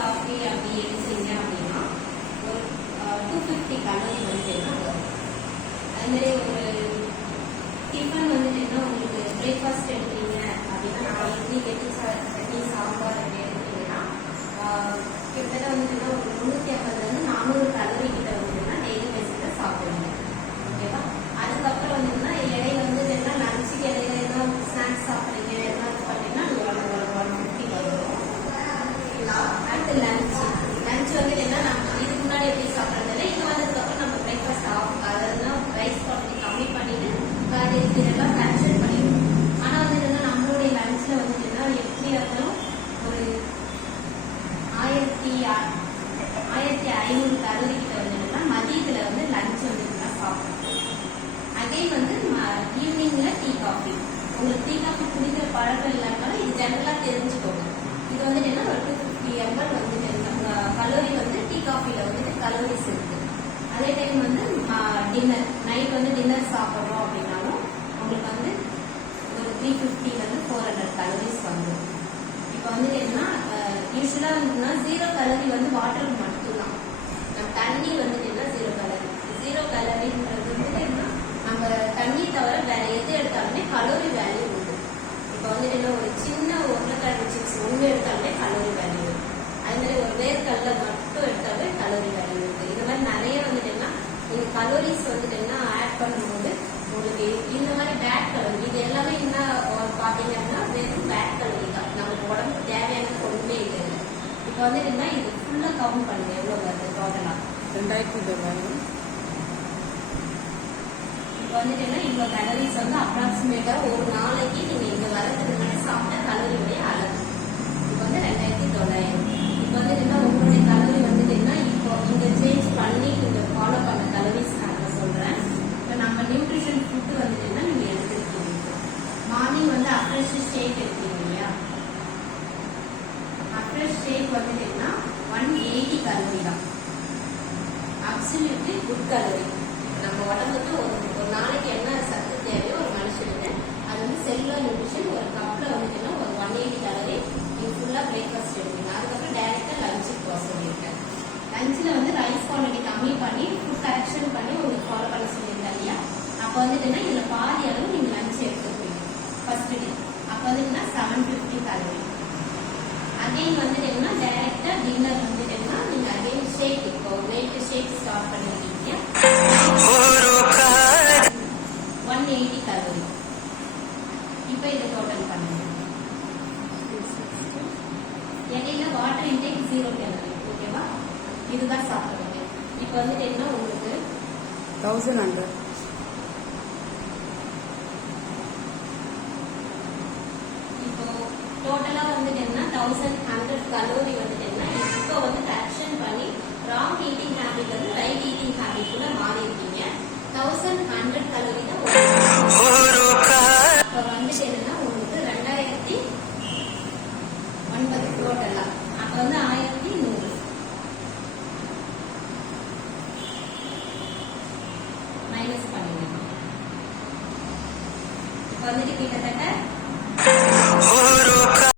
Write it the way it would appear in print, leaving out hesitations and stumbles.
Coffee அப்படி எடுத்தீங்க அப்படின்னா ஒரு 250 கலோரி வந்துட்டு என்ன வரும். அது மாதிரி ஒரு டிஃபன் வந்துட்டு என்ன உங்களுக்கு பிரேக்ஃபாஸ்ட் எடுக்கிறீங்க அப்படின்னா நான் இட்லி சட்னி சாம்பார் அப்படி எடுத்தீங்கன்னா கிட்டத்தட்ட வந்துட்டுன்னா ஒரு 350 400 கலோரி கிட்ட வந்துட்டுன்னா டெய்லி பேசிஸில் சாப்பிடுவீங்க. ஓகேவா? அதுக்கப்புறம் வந்துட்டுன்னா இடையில வந்துட்டு என்ன லஞ்சுக்கு இடையில என்ன ஸ்நாக்ஸ் சாப்பிட்றீங்க என்ன பார்த்தீங்கன்னா 150 வரும். அடுத்து லஞ்ச் வந்துட்டு என்ன நம்ம இதுக்கு முன்னாடி எப்படி சாப்பிட்றதில்ல, இது வந்ததுக்கப்புறம் நம்ம பிரேக்ஃபாஸ்ட் அதெல்லாம் ரைஸ் குவாலிட்டி கம்மி பண்ணிட்டு இதெல்லாம் கன்சல்ட் பண்ணிடுவோம். ஆனால் வந்துட்டு என்ன நம்மளுடைய லஞ்சில் வந்துட்டு என்ன எப்படி இருந்தாலும் ஒரு 1500 கலோரி கிட்ட வந்துட்டுனா மதியத்தில் வந்து லஞ்ச் வந்துட்டுனா சாப்பிடுவோம். அகைன் வந்து ஈவினிங்ல டீ காஃபி. உங்களுக்கு டீ காஃபி குடிக்கிற பழக்கம் இல்லாட்டாலும் இது ஜென்ரலாக தெரிஞ்சுக்கோங்க. இது வந்துட்டு என்ன ஒரு 250 ml வந்துட்டு கலோரி வந்து டீ காஃபியில் வந்துட்டு கலோரிஸ் இருக்கு. அதே டைம் வந்து டின்னர் நைட் வந்து டின்னர் சாப்பிட்றோம் அப்படின்னாலும் உங்களுக்கு வந்து ஒரு 350 400 கலோரிஸ் வந்துடும். இப்போ வந்துட்டு என்னன்னா யூஸ்வலாக வந்துன்னா 0 கலோரி வந்து வாட்டர் மட்டும்தான். நம்ம தண்ணி வந்துட்டு என்ன 0 கலோரி. 0 கலோரின்றது வந்துட்டு என்ன நம்ம தண்ணி தவிர வேற எது எடுத்தாலுமே கலோரி வேல்யூ உண்டு. இப்போ வந்துட்டு என்ன ஒரு சின்ன உருளைக்கிழங்கு சிப்ஸ் ஒன்று எடுத்தாலுமே கலோரி வேல்யூ இருக்கு. அது மாதிரி ஒரு வேர்க்கடலை மட்டும் எடுத்தாலே கலோரி வேல்யூ இருக்கு. இந்த மாதிரி நிறைய வந்துட்டு என்ன நீங்க கலோரிஸ் வந்துட்டு என்ன ஆட் பண்ணும்போது உங்களுக்கு இந்த மாதிரி பேட் கலோரி இது எல்லாமே என்ன பார்த்தீங்கன்னா வெறும் பேட் கலோரி தான். நம்மளுக்கு உடம்புக்கு தேவையானது ஒன்றுமே இல்லை. இப்போ வந்துட்டு என்ன இது ஃபுல்லாக கவுண்ட் பண்ணுங்க எவ்வளோ வருது டோட்டலாக 2900. இப்போ வந்துட்டு என்ன இவ்வளோ கலோரிஸ் வந்து அப்ராக்சிமேட்டாக ஒரு நாளைக்கு நீங்கள் இங்கே வரதுக்கு முன்னாடி சாப்பிட்ட கலோரியுடைய அளவு இப்போ வந்து 2900. இப்போ வந்துட்டு என்ன உங்களுடைய கலோரி வந்துட்டு என்ன இப்போ இங்கே சேஞ்ச் பண்ணி நீங்கள் ஃபாலோ பண்ண கலோரிஸ் நான் சொல்கிறேன். இப்போ நம்ம நியூட்ரிஷன் ஃபுட்டு வந்துட்டு என்ன நீங்கள் எடுத்துருக்கீங்க. மார்னிங் வந்து அப்ரெஷ் ஷேக் எடுக்கிறீங்க இல்லையா. அப்ரெஷ் ஷேக் வந்துட்டு என்ன 180 கலோரி தான். Absolutely good calorie. நம்ம உடம்புக்கு ஒரு நாளைக்கு என்ன சத்து தேவையோ ஒரு மனுஷனுக்கு அது வந்து செல்லுலர் நியூட்ரிஷன் ஒரு கப்பில் வந்துட்டுன்னா ஒரு 180 கலோரி நீங்கள் ஃபுல்லாக பிரேக்ஃபாஸ்ட் எடுப்பீங்க. அதுக்கப்புறம் டைரெக்டாக லஞ்சுக்கு போக சொல்லியிருக்கேன். லஞ்சில் வந்து ரைஸ் குவாலிட்டி கம்மி பண்ணி ஃபுட் கரெக்ஷன் பண்ணி உங்களுக்கு ஃபாலோ பண்ண சொல்லியிருக்கேன் இல்லையா. அப்போ வந்துட்டுன்னா இதில் பாதி அளவு நீங்கள் லஞ்ச் எடுத்துப்பீங்க ஃபர்ஸ்ட் டே. அப்போ வந்துட்டுன்னா 750 கலோரி. அகைன் வந்துட்டு என்ன டைரெக்டாக டின்னர் வந்துட்டுன்னா நீங்கள் அகைன் ஷேக் இப்போ வெயிட் ஷேக் ஸ்டார்ட் பண்ணிருக்கீங்க 180 கலோரி. இப்போ இதை டோட்டல் பண்ணுங்க. இடையில வாட்டர் இன்டேக் 0 கலோரி. ஓகேவா? இதுதான் சாப்பிடுங்க. இப்போ வந்துட்டு என்ன உங்களுக்கு 1100. இப்போ டோட்டலா வந்துட்டு என்ன 1100 கலோரி வந்துட்டு என்ன இப்போ வந்து கரெக்ஷன் பண்ணி ராங் ஈட்டிங் ஹேபிட் வந்து ரைட் ஈட்டிங் ஹேபிட் கூட மாறி